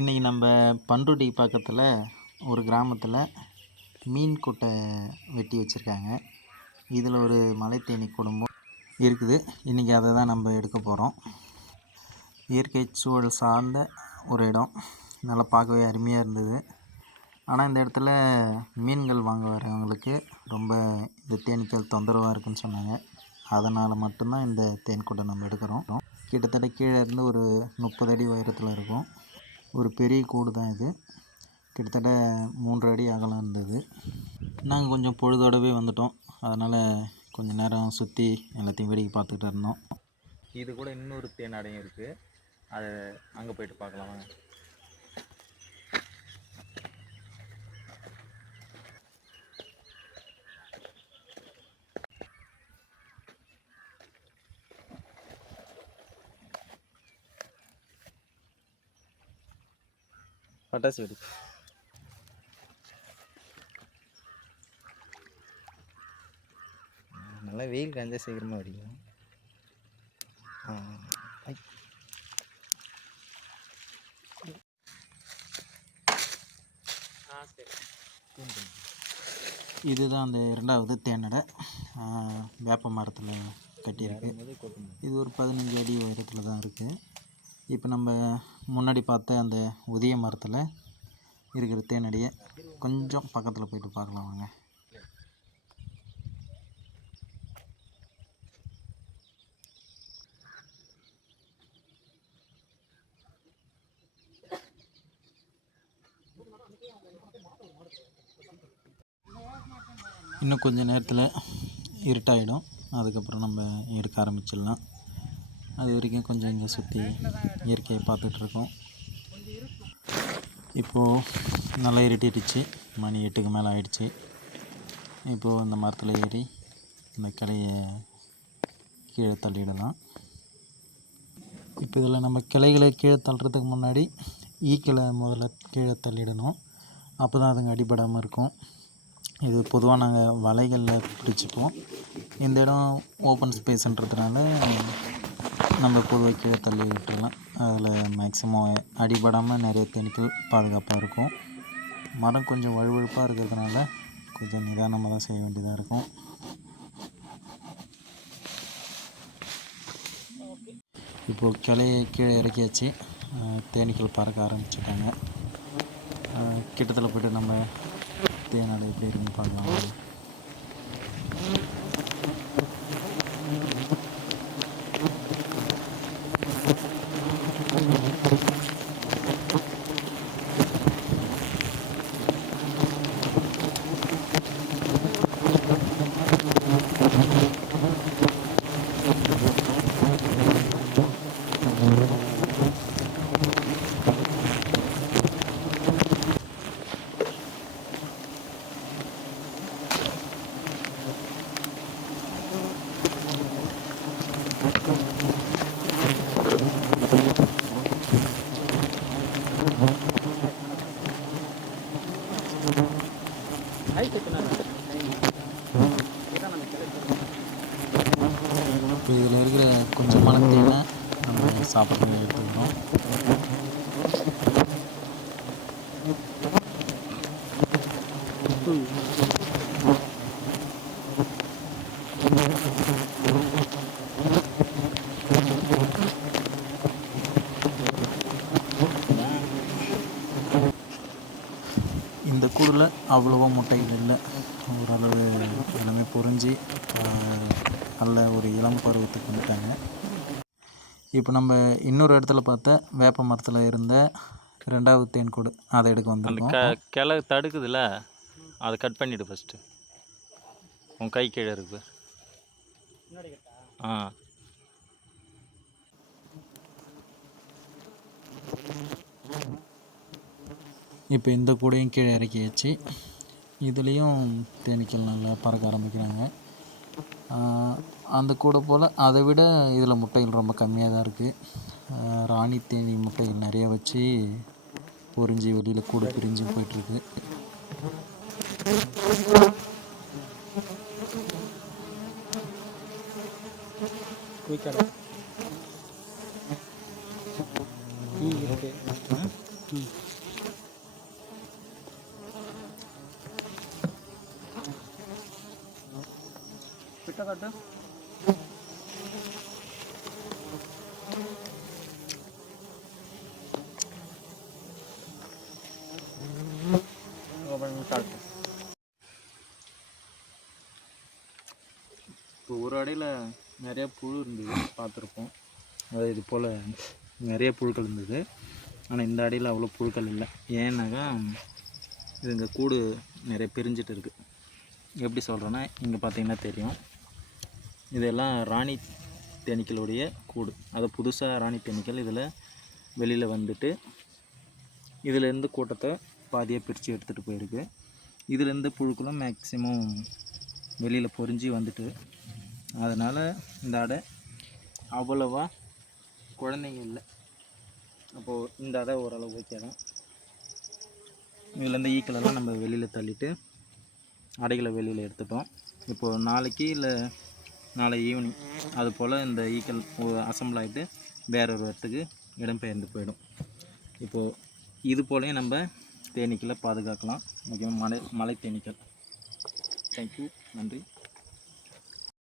இன்றைக்கி நம்ம பண்ருட்டி பக்கத்தில் ஒரு கிராமத்தில் மீன் கொட்டை வெட்டி வச்சுருக்காங்க. இதில் ஒரு மலைத்தேனி குடும்பம் இருக்குது. இன்றைக்கி அதை தான் நம்ம எடுக்க போகிறோம் இயற்கை சூழல் சார்ந்த ஒரு இடம். நல்லா பார்க்கவே அருமையாக இருந்தது. ஆனால் இந்த இடத்துல மீன்கள் வாங்க வரவங்களுக்கு ரொம்ப இந்த தேனீக்கள் தொந்தரவாக இருக்குன்னு சொன்னாங்க. அதனால் மட்டும்தான் இந்த தேன் கொட்டை நம்ம எடுக்கிறோம். கிட்டத்தட்ட கீழே இருந்து ஒரு முப்பது அடி உயரத்தில் இருக்கும். ஒரு பெரிய கூடு தான் இது. கிட்டத்தட்ட மூன்று அடி அகலம் இருந்தது. நாங்கள் கொஞ்சம் பொழுதோடவே வந்துட்டோம். அதனால் கொஞ்சம் நேரம் சுற்றி எல்லாத்தையும் வேடிக்கை பார்த்துக்கிட்டு இருந்தோம். இது கூட இன்னொரு தேனாடையும் இருக்குது அதை அங்கே போயிட்டு பார்க்கலாம் பட்டாசு வெடி. நல்லா வெயில் காஞ்சா சீக்கிரமாக வெடிக்கும். இதுதான் அந்த இரண்டாவது தேனடை. வேப்ப மரத்தில் கட்டியிருக்கு. இது ஒரு பதினஞ்சு அடி உயரத்தில் தான் இருக்குது இப்போ நம்ம முன்னாடி பார்த்த அந்த உதிய மரத்தில் இருக்கிற தேனடியை கொஞ்சம் பக்கத்தில் போயிட்டு பார்க்கலாம் வாங்க. இன்னும் கொஞ்ச நேரத்தில் இருட்டாயிடும். அதுக்கப்புறம் நம்ம எடுக்க ஆரம்பிச்சிடலாம். அது வரைக்கும் கொஞ்சம் இங்கே சுற்றி இயற்கையை பார்த்துட்ருக்கோம். இப்போது நல்லா இருட்டிடுச்சு. மணி எட்டுக்கு மேலே ஆயிடுச்சு. இப்போது இந்த மரத்தில் ஏறி இந்த கிளையை கீழே தள்ளிடலாம். இப்போ இதில் நம்ம கிளைகளை கீழே தள்ளுறதுக்கு முன்னாடி ஈக்கிளை முதல்ல கீழே தள்ளிடணும். அப்போ தான் அதுங்க அடிபடாமல் இருக்கும். இது பொதுவாக நாங்கள் வலைகளில் பிடிச்சிப்போம். இந்த இடம் ஓப்பன் ஸ்பேஸ்ன்றதுனால நம்ம பொதுவாக கீழே தள்ளி விட்டுறலாம் அதில் மேக்ஸிமம் அடிபடாமல் நிறைய தேனீக்கள் பாதுகாப்பாக இருக்கும். மரம் கொஞ்சம் வழுவழுப்பாக இருக்கிறதுனால கொஞ்சம் நிதானமாக தான் செய்ய வேண்டியதாக இருக்கும். இப்போது கிளையை கீழே இறக்கியாச்சு. தேனீக்கள் பறக்க ஆரம்பிச்சிட்டாங்க. கிட்டத்தில் போய்ட்டு நம்ம தேனாடை எப்படி இருக்குன்னு பார்க்கலாம். இப்போ இதில் இருக்கிற கொஞ்சம் தேனை நம்ம சாப்பிட்றது எடுத்துக்கிறோம். இந்த கூடில் அவ்வளோவா முட்டைகள் இல்லை. ஓரளவு எல்லாமே பொறிஞ்சு ஆஹ், நல்ல ஒரு இளம் பருவத்துக்கு வந்துட்டாங்க. இப்போ நம்ம இன்னொரு இடத்துல பார்த்த வேப்ப மரத்தில் இருந்த ரெண்டாவது தேன் கூடு அதை எடுக்க வந்திருக்கோம். கிளை தடுக்குதுல்ல அதை கட் பண்ணிவிடு ஃபஸ்ட்டு உன் கை கீழே இருக்கு. ஆ. இப்போ இந்த கூடையும் கீழே இறக்கியாச்சு. இதுலேயும் தேனீக்கள் நல்லா பறக்க ஆரம்பிக்கிறாங்க. அந்த கூடை போல் அதை விட இதில் முட்டைகள் ரொம்ப கம்மியாக தான் இருக்குது ராணி தேனி முட்டைகள் நிறைய வச்சு பொறிஞ்சி வெளியில் கூடை பிரிஞ்சு போயிட்டுருக்கு. பிட்ட காட்டு இப்போ ஒரு அடையில் நிறைய புழு இருந்தது பார்த்துருப்போம் அது இது போல் நிறைய புழுக்கள் இருந்தது ஆனால் இந்த அடையில் அவ்வளோ புழுக்கள் இல்லை ஏன்னாக்கா இது இந்த கூடு நிறைய பிரிஞ்சிட்டு இருக்குது எப்படி சொல்கிறேன்னா இங்கே பார்த்தீங்கன்னா தெரியும் இதெல்லாம் ராணி தேனீக்களுடைய கூடு. அது புதுசாக ராணி தேனீக்கள் இதில் வெளியில் வந்துட்டு இதிலேருந்து கூட்டத்தை பாதியாக பிரித்து எடுத்துகிட்டு போயிருக்கு. இதுலேருந்து புழுக்களும் மேக்சிமம் வெளியில் பொறிஞ்சி வந்துட்டு அதனால் இந்த அடை அவ்வளோவா குழந்தைங்க இல்லை. அப்போது இந்த அடை ஓரளவு ஓகே தான். இதுலேருந்து ஈக்களெல்லாம் நம்ம வெளியில் தள்ளிட்டு அடைகளை வெளியில் எடுத்துட்டோம். இப்போது நாளைக்கு இல்லை நாளை ஈவினிங் அது போல் இந்த ஈக்கள் அசம்பிள் ஆகிட்டு வேற ஒரு இடத்துக்கு இடம்பெயர்ந்து போயிடும். இப்போது இது போலேயும் நம்ம தேனீக்களை பாதுகாக்கலாம். முக்கியமாக மலை மலை தேனீக்கள். தேங்க்யூ நன்றி.